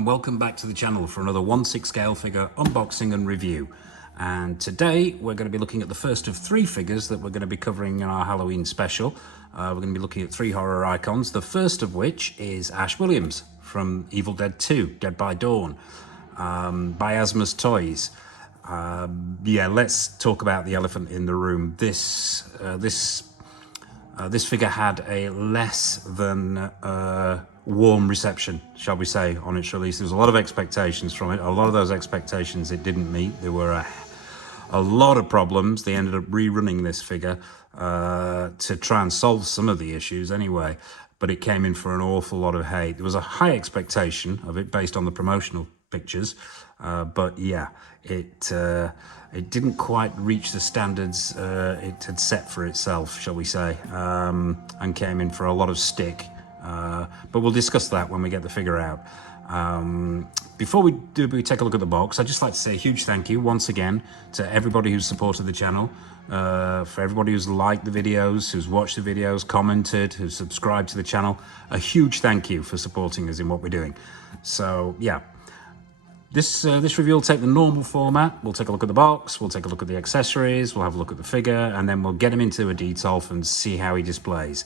and welcome back to the channel for another 1/6 scale figure unboxing and review. And today we're going to be looking at the first of three figures that we're going to be covering in our Halloween special. We're going to be looking at three horror icons, the first of which is Ash Williams from Evil Dead 2, Dead by Dawn, by ASMUS Toys. Yeah, let's talk about the elephant in the room. This figure had a less than warm reception, shall we say, on its release. There was a lot of expectations from it. A lot of those expectations it didn't meet. There were a lot of problems. They ended up rerunning this figure to try and solve some of the issues anyway, but it came in for an awful lot of hate. There was a high expectation of it based on the promotional pictures, but yeah, it didn't quite reach the standards it had set for itself, shall we say, and came in for a lot of stick. But we'll discuss that when we get the figure out. Before we take a look at the box, I'd just like to say a huge thank you once again to everybody who's supported the channel, for everybody who's liked the videos, who's watched the videos, commented, who's subscribed to the channel. A huge thank you for supporting us in what we're doing. So yeah, this review will take the normal format. We'll take a look at the box, we'll take a look at the accessories, we'll have a look at the figure, and then we'll get him into a detolf and see how he displays.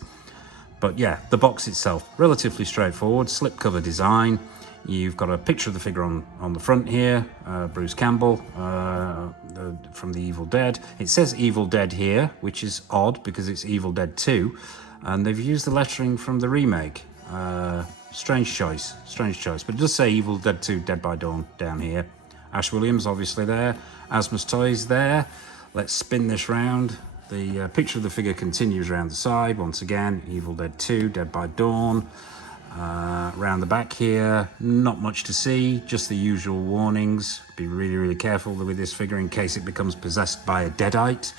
But yeah, the box itself, relatively straightforward, slipcover design. You've got a picture of the figure on the front here, Bruce Campbell from the Evil Dead. It says Evil Dead here, which is odd because it's Evil Dead 2, and they've used the lettering from the remake. Strange choice, but it does say Evil Dead 2, Dead by Dawn down here. Ash Williams obviously there, ASMUS Toys there. Let's spin this round. The picture of the figure continues around the side. Once again, Evil Dead 2, Dead by Dawn. Around the back here, not much to see, just the usual warnings. Be really, really careful with this figure in case it becomes possessed by a deadite.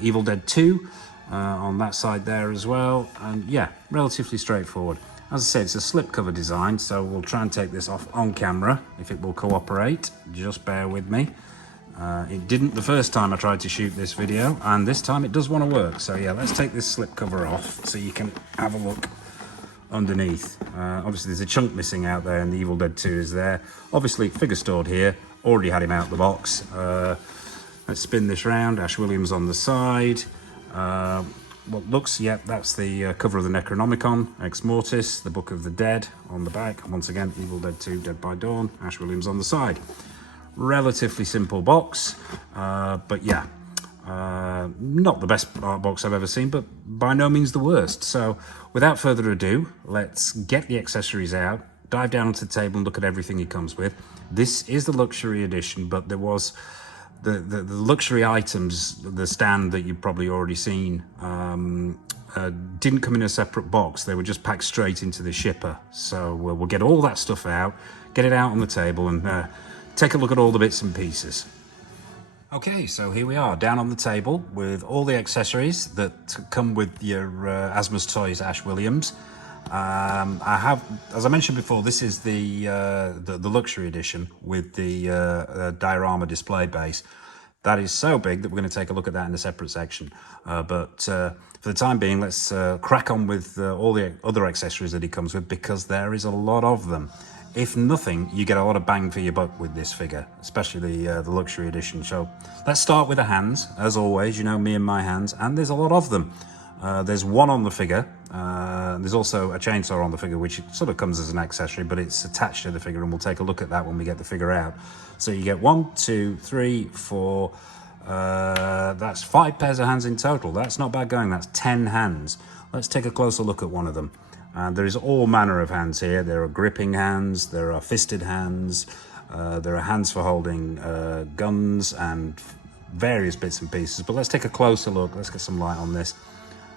Evil Dead 2 on that side there as well. And yeah, relatively straightforward. As I said, it's a slipcover design, so we'll try and take this off on camera if it will cooperate. Just bear with me. It didn't the first time I tried to shoot this video, and this time it does want to work. So yeah, let's take this slip cover off so you can have a look underneath. Obviously there's a chunk missing out there, and the Evil Dead 2 is there. Obviously figure stored here, already had him out the box. Let's spin this round. Ash Williams on the side. What looks, yep, that's the cover of the Necronomicon, Ex Mortis, the Book of the Dead on the back. Once again, Evil Dead 2, Dead by Dawn, Ash Williams on the side. Relatively simple box, but yeah, not the best art box I've ever seen, but by no means the worst. So without further ado, let's get the accessories out, dive down onto the table and look at everything he comes with. This is the luxury edition, but there was the luxury items, the stand that you've probably already seen, didn't come in a separate box. They were just packed straight into the shipper. So we'll get all that stuff out, get it out on the table, and take a look at all the bits and pieces. Okay, so here we are, down on the table with all the accessories that come with your ASMUS Toys Ash Williams. I have, as I mentioned before, this is the luxury edition with the Diorama display base. That is so big that we're going to take a look at that in a separate section. But for the time being, let's crack on with all the other accessories that he comes with, because there is a lot of them. If nothing, you get a lot of bang for your buck with this figure, especially the luxury edition. So let's start with the hands. As always, you know me and my hands, and there's a lot of them. There's one on the figure. There's also a chainsaw on the figure, which sort of comes as an accessory, but it's attached to the figure, and we'll take a look at that when we get the figure out. So you get 1, 2, 3, 4, that's 5 pairs of hands in total. That's not bad going, that's 10 hands. Let's take a closer look at one of them. There is all manner of hands here. There are gripping hands, there are fisted hands, there are hands for holding guns and various bits and pieces. But let's take a closer look. Let's get some light on this.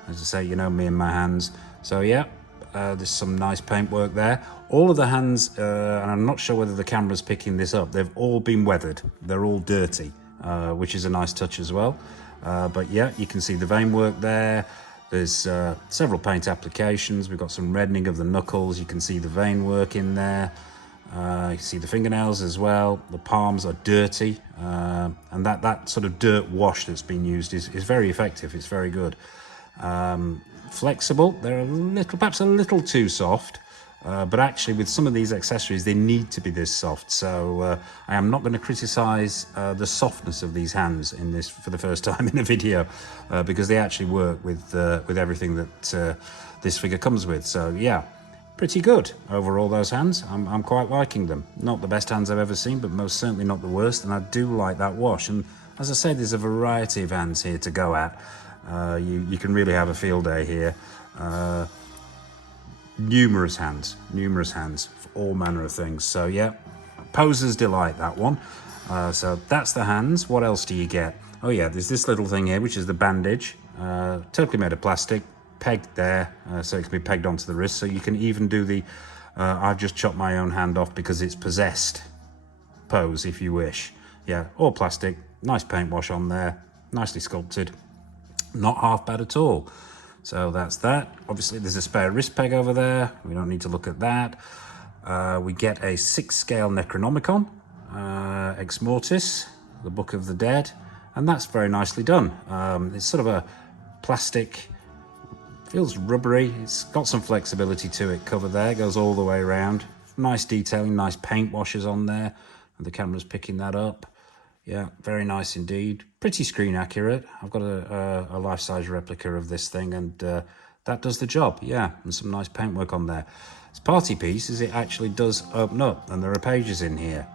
As I say, you know me and my hands. So yeah, there's some nice paintwork there. All of the hands, and I'm not sure whether the camera's picking this up, they've all been weathered. They're all dirty, which is a nice touch as well. But yeah, you can see the vein work there. There's several paint applications. We've got some reddening of the knuckles. You can see the vein work in there. You see the fingernails as well. The palms are dirty. And that sort of dirt wash that's been used is very effective. It's very good. Flexible. They're perhaps a little too soft. But actually, with some of these accessories, they need to be this soft. So I am not going to criticize the softness of these hands in this for the first time in a video, because they actually work with everything that this figure comes with. So yeah, pretty good overall, those hands. I'm quite liking them. Not the best hands I've ever seen, but most certainly not the worst. And I do like that wash. And as I say, there's a variety of hands here to go at. You can really have a field day here. Numerous hands for all manner of things. So yeah, Poser's Delight, that one. So that's the hands. What else do you get? Oh yeah, there's this little thing here, which is the bandage. Totally made of plastic, pegged there, so it can be pegged onto the wrist. So you can even do the I've just chopped my own hand off because it's possessed pose if you wish. Yeah, all plastic, nice paint wash on there, nicely sculpted, not half bad at all. So that's that. Obviously there's a spare wrist peg over there, we don't need to look at that. We get a 6-scale Necronomicon, Ex Mortis, the Book of the Dead, and that's very nicely done. It's sort of a plastic, feels rubbery, it's got some flexibility to it. Cover there goes all the way around, nice detailing, nice paint washes on there, and the camera's picking that up. Yeah, very nice indeed. Pretty screen accurate. I've got a life-size replica of this thing, and that does the job. Yeah, and some nice paintwork on there. Its party piece is it actually does open up, and there are pages in here.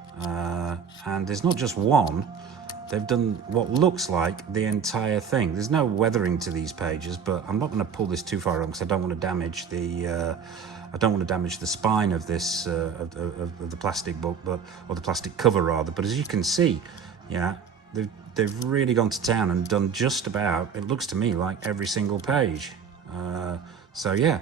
And there's not just one. They've done what looks like the entire thing. There's no weathering to these pages, but I'm not going to pull this too far on because I don't want to damage the. I don't want to damage the spine of this of the plastic book, or the plastic cover rather. But as you can see, yeah, they've really gone to town and done just about, it looks to me, like every single page. So yeah,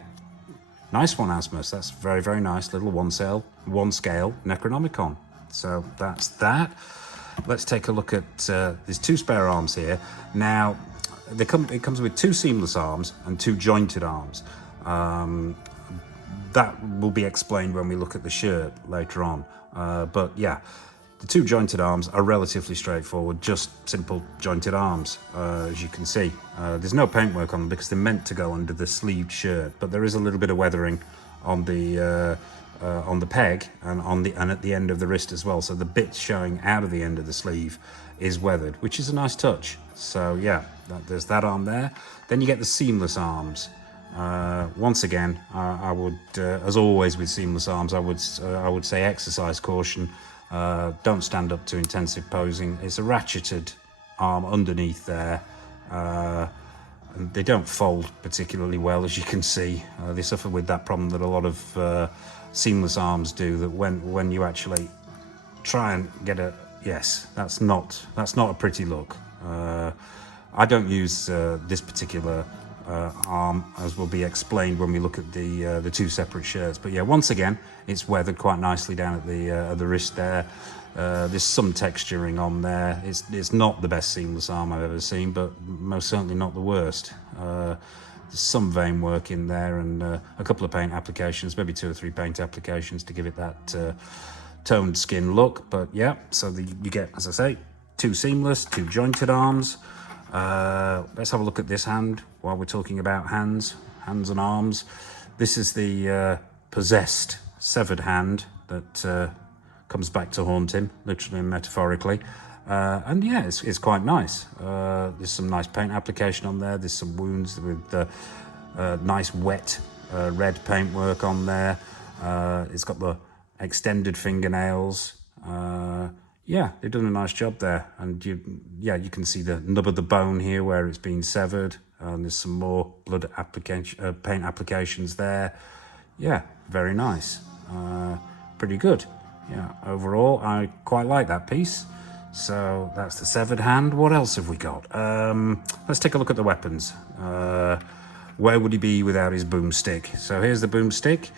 nice one, ASMUS. That's very, very nice little one scale Necronomicon. So that's that. Let's take a look at, there's 2 spare arms here. Now, it comes with 2 seamless arms and 2 jointed arms. That will be explained when we look at the shirt later on. But yeah, the 2 jointed arms are relatively straightforward, just simple jointed arms, as you can see. There's no paintwork on them because they're meant to go under the sleeved shirt, but there is a little bit of weathering on the peg and at the end of the wrist as well. So the bit showing out of the end of the sleeve is weathered, which is a nice touch. So yeah, there's that arm there. Then you get the seamless arms. Once again, I would, as always with seamless arms, I would say exercise caution. Don't stand up to intensive posing. It's a ratcheted arm underneath there. And they don't fold particularly well, as you can see. They suffer with that problem that a lot of seamless arms do, that when you actually try and get a, yes, that's not a pretty look. I don't use this particular arm, as will be explained when we look at the 2 separate shirts. But yeah, once again, it's weathered quite nicely down at the wrist there. There's some texturing on there. It's not the best seamless arm I've ever seen, but most certainly not the worst. There's some vein work in there, and a couple of paint applications, maybe 2 or 3 paint applications to give it that toned skin look. But yeah, so you get, as I say, 2 seamless, 2 jointed arms. Let's have a look at this hand while we're talking about hands and arms. This is the possessed, severed hand that comes back to haunt him, literally and metaphorically. And yeah, it's quite nice. There's some nice paint application on there. There's some wounds with nice wet red paintwork on there. It's got the extended fingernails. Yeah, they've done a nice job there. And you can see the nub of the bone here where it's been severed. And there's some more blood paint applications there. Yeah, very nice. Pretty good. Yeah, overall, I quite like that piece. So that's the severed hand. What else have we got? Let's take a look at the weapons. Where would he be without his boomstick? So here's the boomstick.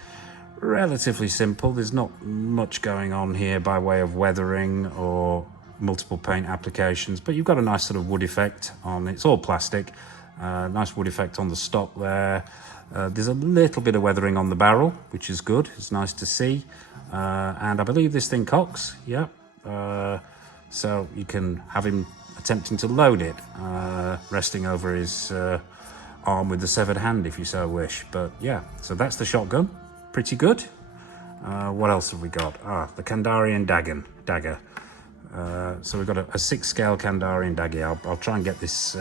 Relatively simple. There's not much going on here by way of weathering or multiple paint applications, but you've got a nice sort of wood effect on it. It's all plastic. Nice wood effect on the stock there. There's a little bit of weathering on the barrel, which is good. It's nice to see. And I believe this thing cocks. Yeah. So you can have him attempting to load it, resting over his arm with the severed hand if you so wish. But yeah, so that's the shotgun. Pretty good. What else have we got? The Kandarian dagger. So we've got a 6 scale Kandarian dagger. I'll try and get this.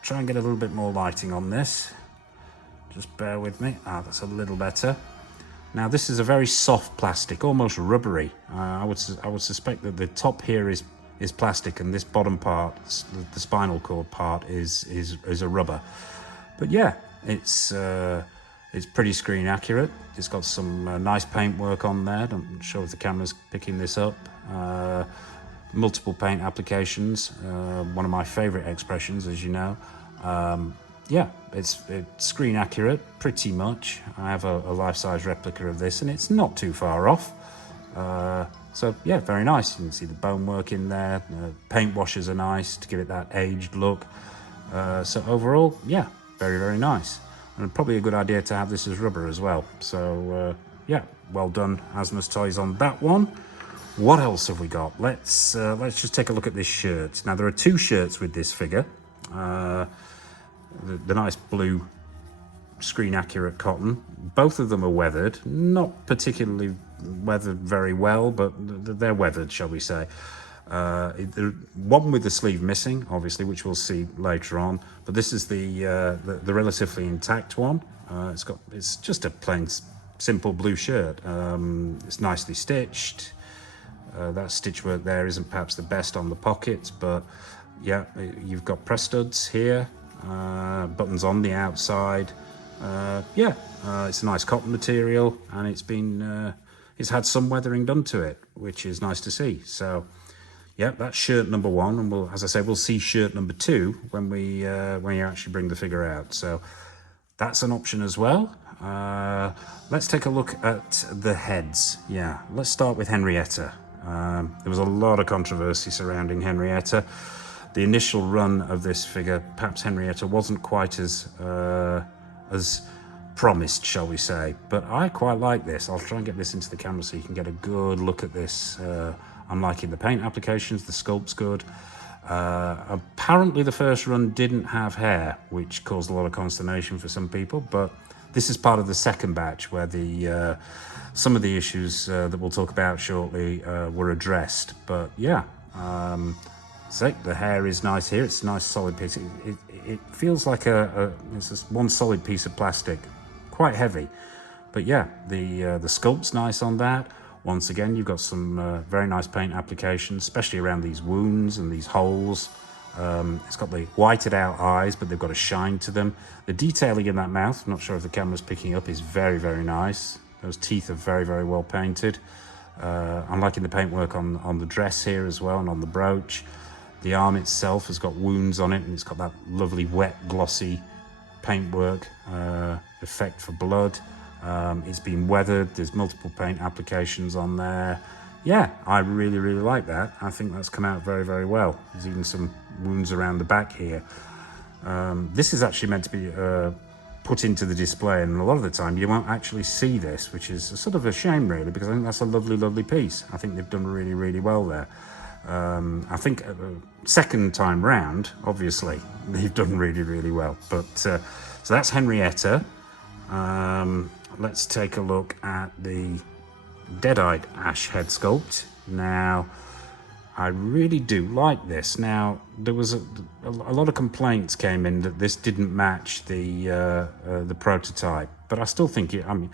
Try and get a little bit more lighting on this. Just bear with me. That's a little better. Now this is a very soft plastic, almost rubbery. I would suspect that the top here is plastic, and this bottom part, the spinal cord part, is a rubber. But yeah, it's pretty screen accurate. It's got some nice paintwork on there. I'm not sure if the camera's picking this up. Multiple paint applications. One of my favorite expressions, as you know. Yeah, it's screen accurate, pretty much. I have a life-size replica of this, and it's not too far off. So yeah, very nice. You can see the bonework in there. Paint washes are nice to give it that aged look. So overall, yeah, very, very nice. And probably a good idea to have this as rubber as well. So yeah, well done, ASMUS Toys, on that one. What else have we got? Let's just take a look at this shirt. Now there are 2 shirts with this figure. The nice blue screen accurate cotton. Both of them are weathered, not particularly weathered very well, but they're weathered, shall we say. One with the sleeve missing, obviously, which we'll see later on, but this is the relatively intact one. It's just a plain simple blue shirt. It's nicely stitched. That stitch work there isn't perhaps the best on the pockets, but yeah, you've got press studs here, buttons on the outside. Yeah, it's a nice cotton material, and it's had some weathering done to it, which is nice to see. So yeah, that's shirt number 1, and as I say, we'll see shirt number 2 when you actually bring the figure out. So that's an option as well. Let's take a look at the heads. Yeah, let's start with Henrietta. There was a lot of controversy surrounding Henrietta. The initial run of this figure, perhaps Henrietta wasn't quite as promised, shall we say, but I quite like this. I'll try and get this into the camera so you can get a good look at this. I'm liking the paint applications, the sculpt's good. Apparently the first run didn't have hair, which caused a lot of consternation for some people, but this is part of the second batch where some of the issues that we'll talk about shortly were addressed. But yeah, so the hair is nice here. It's a nice solid piece. It feels like it's just one solid piece of plastic, quite heavy. But yeah, the sculpt's nice on that. Once again, you've got some very nice paint applications, especially around these wounds and these holes. It's got the whited out eyes, but they've got a shine to them. The detailing in that mouth, I'm not sure if the camera's picking up, is very, very nice. Those teeth are very, very well painted. I'm liking the paintwork on the dress here as well, and on the brooch. The arm itself has got wounds on it, and it's got that lovely wet, glossy paintwork effect for blood. It's been weathered. There's multiple paint applications on there. Yeah, I really, really like that. I think that's come out very, very well. There's even some wounds around the back here. This is actually meant to be put into the display, and a lot of the time you won't actually see this, which is sort of a shame, really, because I think that's a lovely, lovely piece. I think they've done really, really well there. I think second time round, obviously, they've done really, really well. But so that's Henrietta. Let's take a look at the dead-eyed ash head sculpt. Now, I really do like this. Now, there was a lot of complaints came in that this didn't match the prototype, but I still think I mean,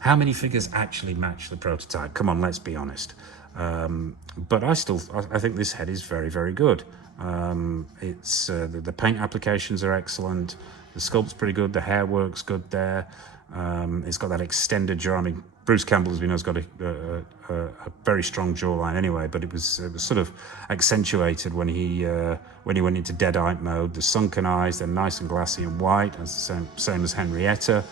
how many figures actually match the prototype? Come on, let's be honest. But I think this head is very, very good. It's the paint applications are excellent. The sculpt's pretty good. The hair work's good there. It's got that extended jaw. I mean, Bruce Campbell, as we know, has got a very strong jawline anyway, but it was sort of accentuated when he went into dead-eye mode. The sunken eyes, they're nice and glassy and white, as the same as Henrietta.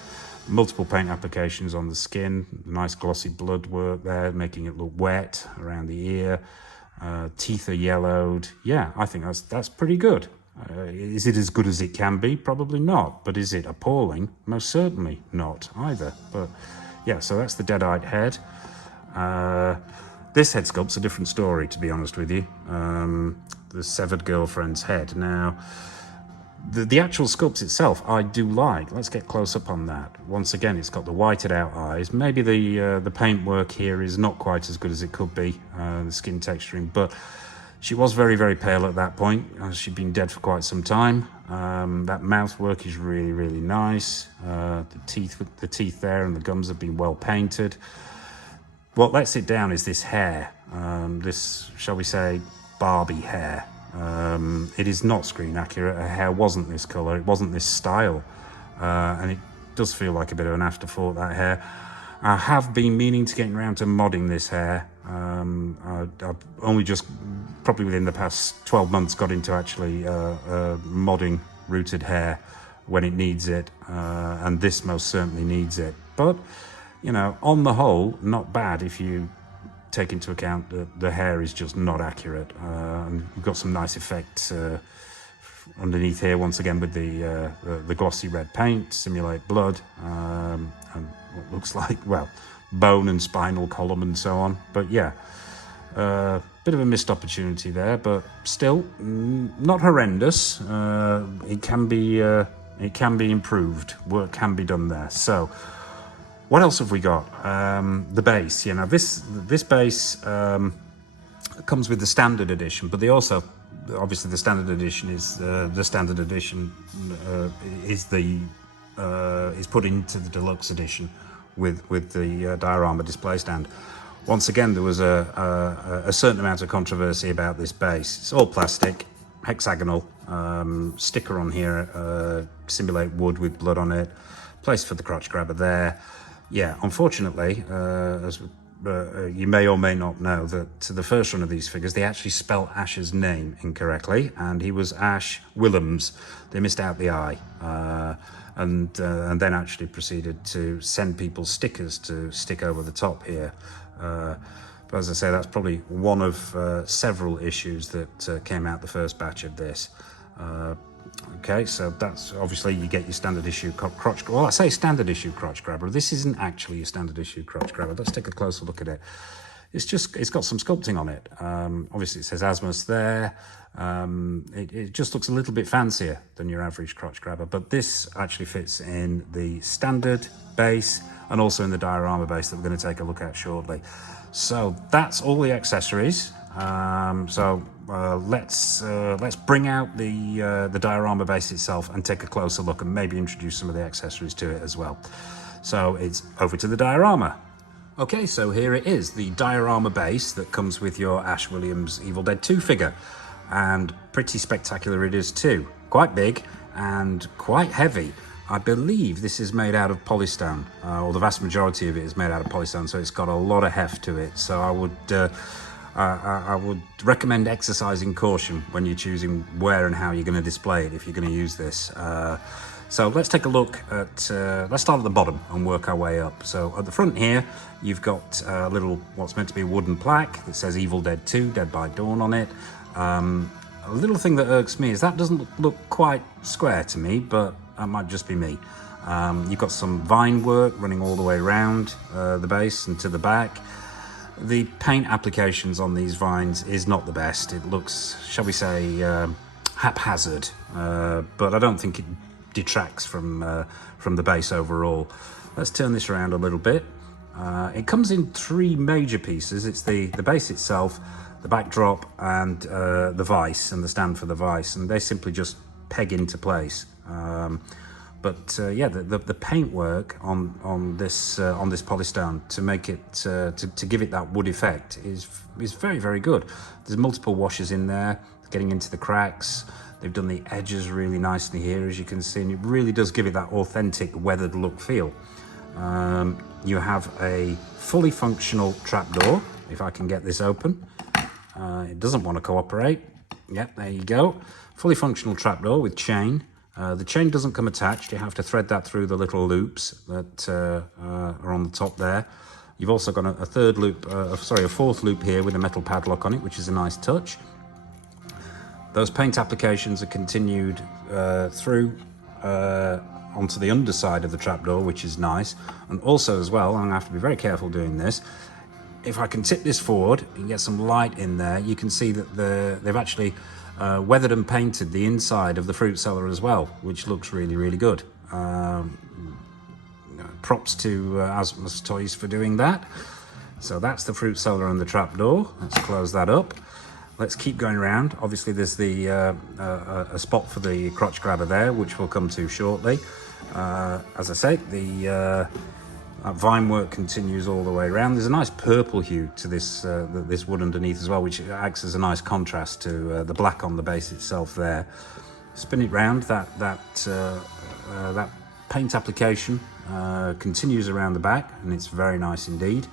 Multiple paint applications on the skin, nice glossy blood work there, making it look wet around the ear. Teeth are yellowed. Yeah, I think that's pretty good. Is it as good as it can be? Probably not. But is it appalling? Most certainly not either. But yeah, so that's the dead-eyed head. This head sculpt's a different story, to be honest with you. The severed girlfriend's head. Now, The actual sculpt itself, I do like. Let's get close up on that. Once again, it's got the whited out eyes. Maybe the paintwork here is not quite as good as it could be, the skin texturing, but she was very, very pale at that point. She'd been dead for quite some time. That mouth work is really, really nice. The teeth there and the gums have been well painted. What lets it down is this hair, this, shall we say, Barbie hair. It is not screen accurate. Her hair wasn't this colour, it wasn't this style, and it does feel like a bit of an afterthought, that hair. I have been meaning to get around to modding this hair. I've only just, probably within the past 12 months, got into actually modding rooted hair when it needs it, and this most certainly needs it. But, you know, on the whole, not bad if you take into account that the hair is just not accurate. And you've got some nice effects underneath here, once again, with the glossy red paint to simulate blood, and what looks like, well, bone and spinal column and so on. But yeah, bit of a missed opportunity there, but still not horrendous. It can be improved. Work can be done there. So what else have we got? The base. You know, this base comes with the standard edition, but they also, obviously, the standard edition is is put into the deluxe edition with the diorama display stand. Once again, there was a certain amount of controversy about this base. It's all plastic, hexagonal, sticker on here, simulate wood with blood on it, place for the crotch grabber there. Yeah, unfortunately, as you may or may not know, that the first run of these figures, they actually spelt Ash's name incorrectly, and he was Ash Willems. They missed out the I, and then actually proceeded to send people stickers to stick over the top here. But as I say, that's probably one of several issues that came out the first batch of this. Okay, so that's obviously, you get your standard issue crotch. Well, I say standard issue crotch grabber. This isn't actually a standard issue crotch grabber. Let's take a closer look at it. It's got some sculpting on it. Obviously, it says ASMUS there. It just looks a little bit fancier than your average crotch grabber, but this actually fits in the standard base and also in the diorama base that we're going to take a look at shortly. So that's all the accessories. Let's bring out the diorama base itself and take a closer look and maybe introduce some of the accessories to it as well. So it's over to the diorama. Okay, so here it is, the diorama base that comes with your Ash Williams Evil Dead 2 figure, and pretty spectacular it is too. Quite big and quite heavy. I believe this is made out of polystone, or the vast majority of it is made out of polystone, so it's got a lot of heft to it. So I would recommend exercising caution when you're choosing where and how you're going to display it if you're going to use this. So let's take a look at, let's start at the bottom and work our way up. So at the front here, you've got a little, what's meant to be a wooden plaque that says Evil Dead 2, Dead by Dawn on it. A little thing that irks me is that doesn't look quite square to me, but that might just be me. You've got some vine work running all the way around the base and to the back. The paint applications on these vines is not the best. It looks, shall we say, haphazard, but I don't think it detracts from the base overall. Let's turn this around a little bit. It comes in three major pieces. It's the base itself, the backdrop, and the vise, and the stand for the vise, and they simply just peg into place. Yeah, the paintwork on this polystone to make it to give it that wood effect is very, very good. There's multiple washes in there, getting into the cracks. They've done the edges really nicely here, as you can see, and it really does give it that authentic weathered look feel. You have a fully functional trapdoor, if I can get this open. It doesn't want to cooperate. Yep, there you go. Fully functional trapdoor with chain. The chain doesn't come attached. You have to thread that through the little loops that are on the top there. You've also got a third loop, a fourth loop here with a metal padlock on it, which is a nice touch. Those paint applications are continued through onto the underside of the trapdoor, which is nice. And also as well, I'm gonna have to be very careful doing this. If I can tip this forward and get some light in there, you can see that they've actually weathered and painted the inside of the fruit cellar as well, which looks really, really good. Props to ASMUS Toys for doing that. So that's the fruit cellar and the trapdoor. Let's close that up. Let's keep going around. Obviously there's the a spot for the crotch grabber there, which we'll come to shortly. As I say, the vine work continues all the way around. There's a nice purple hue to this this wood underneath as well, which acts as a nice contrast to the black on the base itself there. Spin it round. That paint application continues around the back, and it's very nice indeed.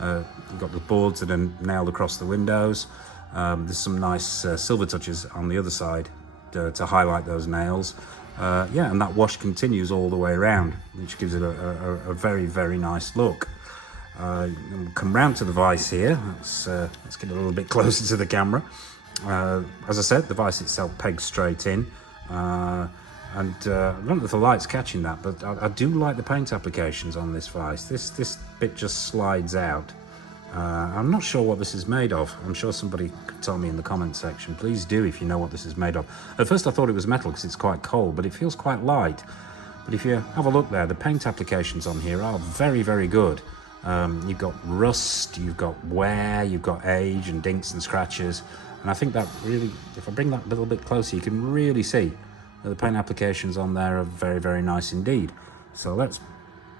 You've got the boards that are nailed across the windows. There's some nice silver touches on the other side to highlight those nails. Yeah, and that wash continues all the way around, which gives it a very, very nice look. We'll come round to the vise here. Let's get a little bit closer to the camera. As I said, the vise itself pegs straight in. I don't know if the light's catching that, but I do like the paint applications on this vise. This bit just slides out. I'm not sure what this is made of. I'm sure somebody could tell me in the comment section. Please do if you know what this is made of. At first I thought it was metal because it's quite cold, but it feels quite light. But if you have a look there, the paint applications on here are very, very good. You've got rust, you've got wear, you've got age and dinks and scratches. And I think that really, if I bring that a little bit closer, you can really see that the paint applications on there are very, very nice indeed. So let's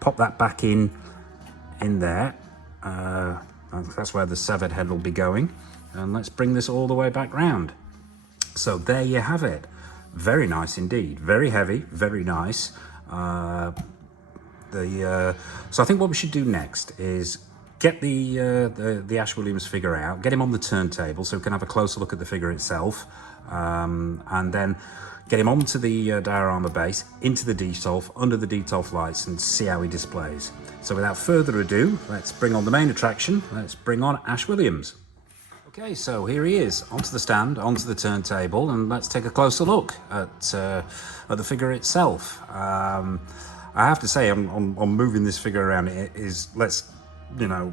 pop that back in there. That's where the severed head will be going, and let's bring this all the way back round. So there you have it. Very nice indeed, very heavy, very nice. So I think what we should do next is get the Ash Williams figure out, get him on the turntable so we can have a closer look at the figure itself, and then get him onto the diorama base, into the detolf, under the detolf lights, and see how he displays. So without further ado, let's bring on the main attraction. Let's bring on Ash Williams. Okay, so here he is, onto the stand, onto the turntable, and let's take a closer look at the figure itself. I have to say, on moving this figure around, it is, let's, you know,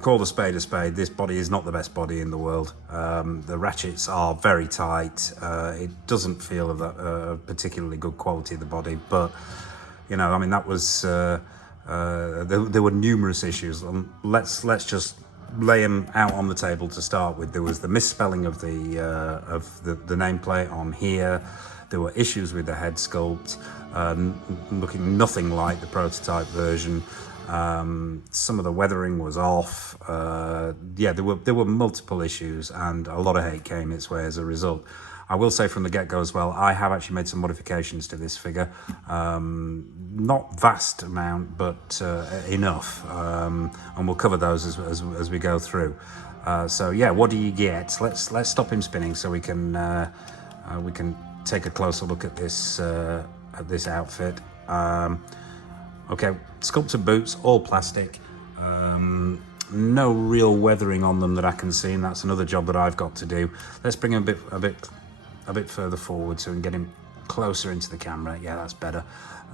call a spade a spade. This body is not the best body in the world. The ratchets are very tight. It doesn't feel of a particularly good quality of the body, but you know, I mean, that was there were numerous issues. Let's just lay them out on the table to start with. There was the misspelling of the nameplate on here. There were issues with the head sculpt, looking nothing like the prototype version. Some of the weathering was off. Yeah, there were multiple issues, and a lot of hate came its way as a result. I will say from the get-go as well, I have actually made some modifications to this figure. Not vast amount, but enough, and we'll cover those as we go through. So yeah, what do you get? Let's stop him spinning so we can take a closer look at this outfit. Okay, sculpted boots, all plastic. No real weathering on them that I can see, and that's another job that I've got to do. Let's bring him a bit further forward so we can get him closer into the camera. Yeah, that's better.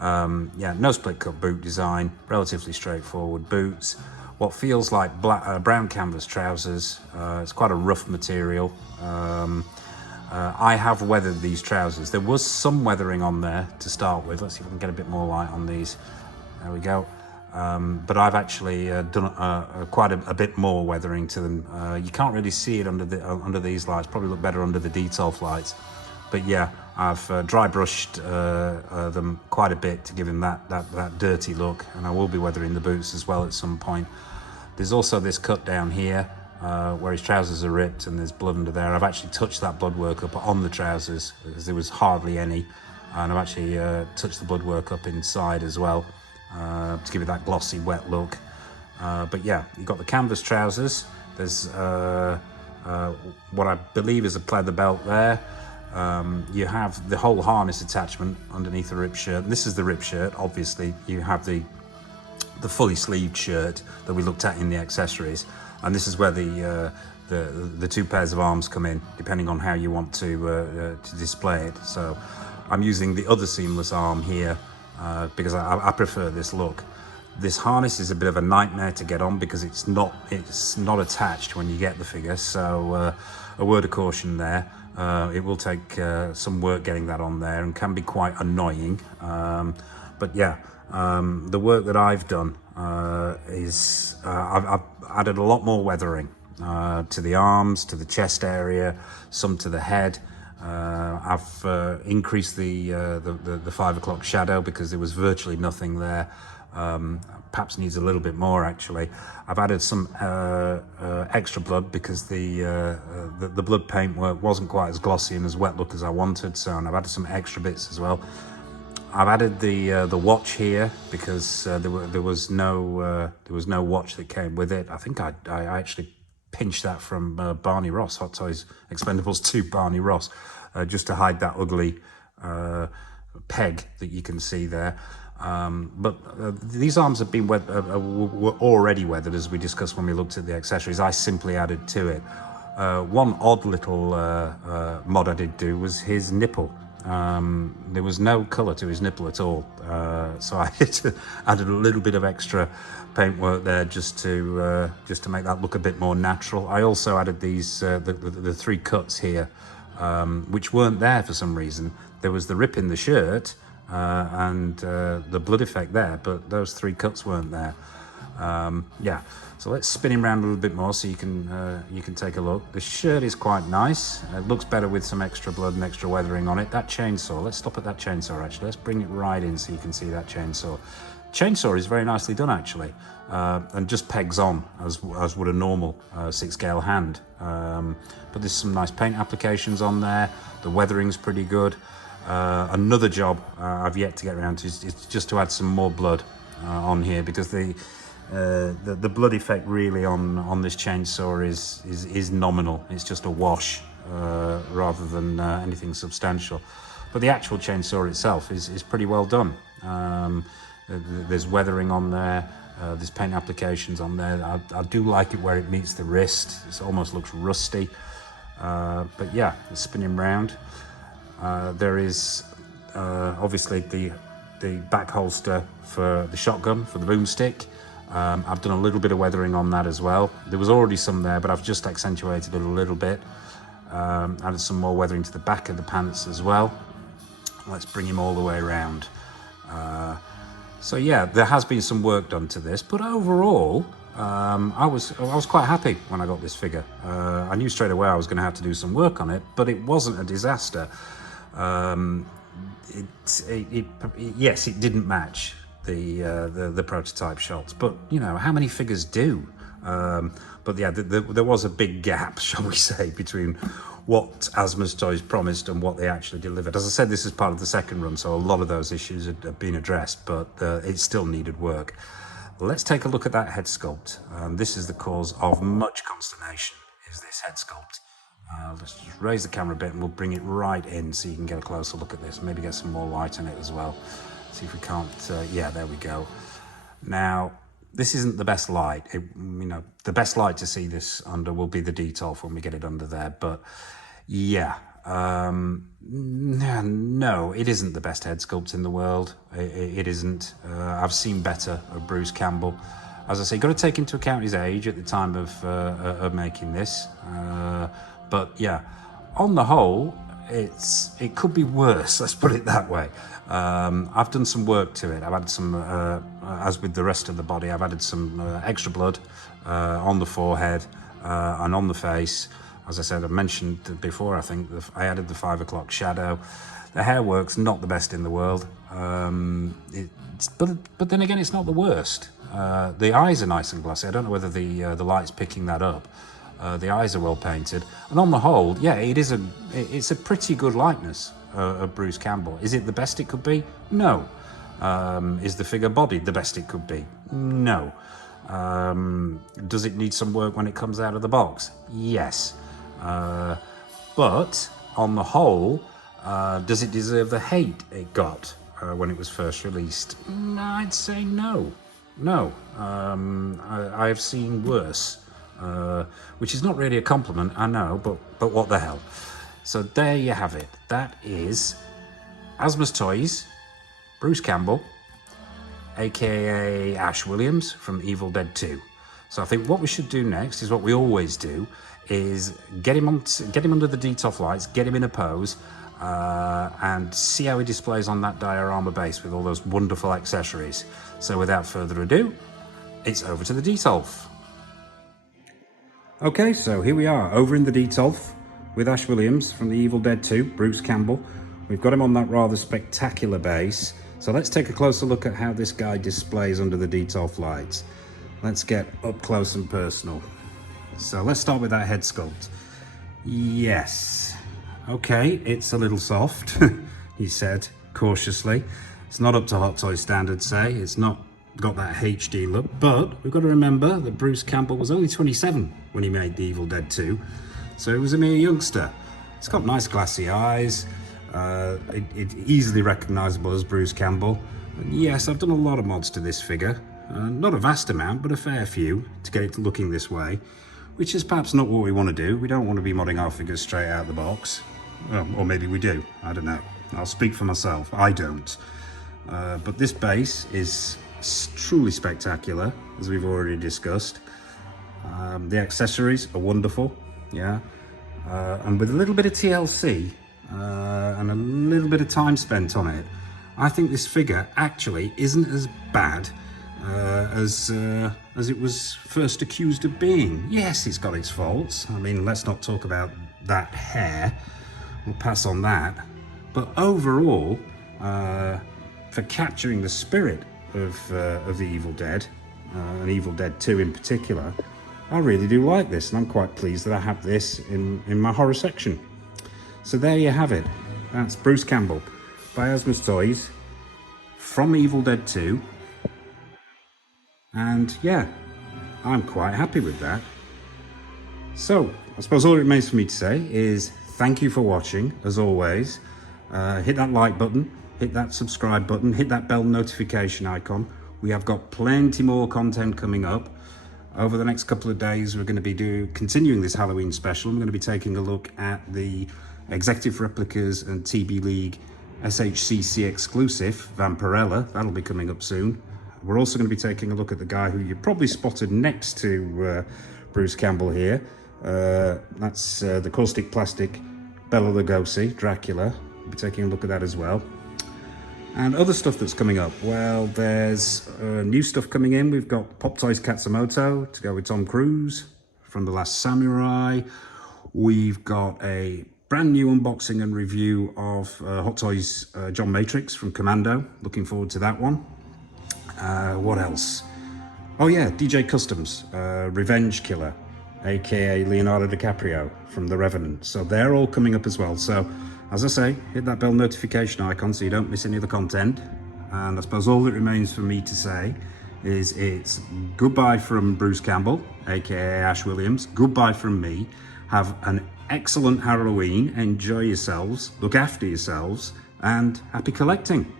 Yeah, no split cut boot design, relatively straightforward boots. What feels like brown canvas trousers. It's quite a rough material. I have weathered these trousers. There was some weathering on there to start with. Let's see if we can get a bit more light on these. There we go. But I've actually done quite a bit more weathering to them. You can't really see it under these lights. Probably look better under the detolf lights. But yeah, I've dry brushed them quite a bit to give him that dirty look, and I will be weathering the boots as well at some point. There's also this cut down here where his trousers are ripped and there's blood under there. I've actually touched that blood work up on the trousers because there was hardly any, and I've actually touched the blood work up inside as well to give it that glossy wet look. But yeah, you've got the canvas trousers. There's what I believe is a pleather belt there. You have the whole harness attachment underneath the rip shirt. This is the rip shirt, obviously. You have the fully sleeved shirt that we looked at in the accessories, and this is where the two pairs of arms come in, depending on how you want to display it. So I'm using the other seamless arm here because I prefer this look. This harness is a bit of a nightmare to get on because it's not attached when you get the figure, so a word of caution there. It will take some work getting that on there and can be quite annoying. But yeah, the work that I've done is I've added a lot more weathering to the arms, to the chest area, some to the head. I've increased the 5 o'clock shadow because there was virtually nothing there. Perhaps needs a little bit more actually. I've added some extra blood because the blood paint work wasn't quite as glossy and as wet look as I wanted, so and I've added some extra bits as well. I've added the watch here because there was no watch that came with it. I think I actually pinched that from Barney Ross, Hot Toys Expendables 2 Barney Ross, just to hide that ugly peg that you can see there. But these arms have been were already weathered, as we discussed when we looked at the accessories. I simply added to it. One odd little mod I did do was his nipple. There was no colour to his nipple at all, so I added a little bit of extra paintwork there just to make that look a bit more natural. I also added these the 3 cuts here, which weren't there for some reason. There was the rip in the shirt and the blood effect there, but those 3 cuts weren't there. Yeah, so let's spin him around a little bit more so you can take a look. The shirt is quite nice. It looks better with some extra blood and extra weathering on it. That chainsaw, let's stop at that chainsaw actually. Let's bring it right in so you can see that chainsaw. Chainsaw is very nicely done actually, and just pegs on as would a normal 6-scale hand. But there's some nice paint applications on there. The weathering's pretty good. Another job I've yet to get around to is just to add some more blood on here, because the blood effect really on this chainsaw is nominal. It's just a wash rather than anything substantial. But the actual chainsaw itself is pretty well done. There's weathering on there. There's paint applications on there. I do like it where it meets the wrist. It almost looks rusty. But yeah, spinning round. There is obviously the back holster for the shotgun, for the boomstick. I've done a little bit of weathering on that as well. There was already some there, but I've just accentuated it a little bit. Added some more weathering to the back of the pants as well. Let's bring him all the way around. So yeah, there has been some work done to this, but overall, I was quite happy when I got this figure. I knew straight away I was going to have to do some work on it, but it wasn't a disaster. Yes, it didn't match the prototype shots, but you know, how many figures do? But yeah, there was a big gap, shall we say, between what ASMUS Toys promised and what they actually delivered. As I said, this is part of the second run, so a lot of those issues have been addressed, but it still needed work. Let's take a look at that head sculpt. This is the cause of much consternation, is this head sculpt. Let's just raise the camera a bit and we'll bring it right in so you can get a closer look at this, maybe get some more light on it as well. See if we can't, yeah, there we go. Now, this isn't the best light. You know, the best light to see this under will be the detolf when we get it under there, but yeah, no, it isn't the best head sculpt in the world. It isn't. I've seen better of Bruce Campbell. As I say, got to take into account his age at the time of making this. But yeah, on the whole, it could be worse. Let's put it that way. I've done some work to it. I've added some, as with the rest of the body, I've added some extra blood on the forehead and on the face. As I said, I mentioned before, I think I added the 5 o'clock shadow. The hair work's not the best in the world, but then again, it's not the worst. The eyes are nice and glossy. I don't know whether the light's picking that up. The eyes are well painted, and on the whole, yeah, it's a pretty good likeness of Bruce Campbell. Is it the best it could be? No. Is the figure bodied the best it could be? No. Does it need some work when it comes out of the box? Yes. But on the whole, does it deserve the hate it got when it was first released? I'd say no. No. I've seen worse, which is not really a compliment, I know, but what the hell. So there you have it. That is ASMUS Toys, Bruce Campbell, aka Ash Williams from Evil Dead 2. So I think what we should do next is what we always do, is get him under the DTOF lights, get him in a pose, and see how he displays on that diorama base with all those wonderful accessories. So without further ado, it's over to the DTOF. Okay, so here we are over in the DTOF with Ash Williams from the Evil Dead 2, Bruce Campbell. We've got him on that rather spectacular base. So let's take a closer look at how this guy displays under the DTOF lights. Let's get up close and personal. So let's start with that head sculpt. Yes. Okay, it's a little soft, he said cautiously. It's not up to Hot Toy standards, say. It's not got that HD look, but we've got to remember that Bruce Campbell was only 27 when he made the Evil Dead 2, so he was a mere youngster. It's got nice glassy eyes. It's easily recognizable as Bruce Campbell. And yes, I've done a lot of mods to this figure. Not a vast amount, but a fair few to get it looking this way, which is perhaps not what we want to do. We don't want to be modding our figures straight out of the box. Well, or maybe we do, I don't know. I'll speak for myself, I don't. But this base is truly spectacular, as we've already discussed. The accessories are wonderful, yeah. And with a little bit of TLC and a little bit of time spent on it, I think this figure actually isn't as bad as it was first accused of being. Yes, it's got its faults. I mean, let's not talk about that hair. We'll pass on that. But overall, for capturing the spirit of the Evil Dead, and Evil Dead 2 in particular, I really do like this, and I'm quite pleased that I have this in my horror section. So there you have it. That's Bruce Campbell by ASMUS Toys from Evil Dead 2. And yeah, I'm quite happy with that. So I suppose all it remains for me to say is thank you for watching, as always. Hit that like button, hit that subscribe button, hit that bell notification icon. We have got plenty more content coming up. Over the next couple of days, we're going to be continuing this Halloween special. I'm going to be taking a look at the Executive Replicas and TB League SHCC exclusive, Vampirella. That'll be coming up soon. We're also going to be taking a look at the guy who you probably spotted next to Bruce Campbell here. That's the caustic plastic Bela Lugosi, Dracula. We'll be taking a look at that as well. And other stuff that's coming up, well, there's new stuff coming in. We've got Pop Toys Katsumoto to go with Tom Cruise from The Last Samurai. We've got a brand new unboxing and review of Hot Toys John Matrix from Commando. Looking forward to that one. What else? Oh yeah, DJ Customs, Revenge Killer, aka Leonardo DiCaprio from The Revenant. So they're all coming up as well. So as I say, hit that bell notification icon so you don't miss any of the content. And I suppose all that remains for me to say is it's goodbye from Bruce Campbell, aka Ash Williams. Goodbye from me. Have an excellent Halloween. Enjoy yourselves. Look after yourselves. And happy collecting.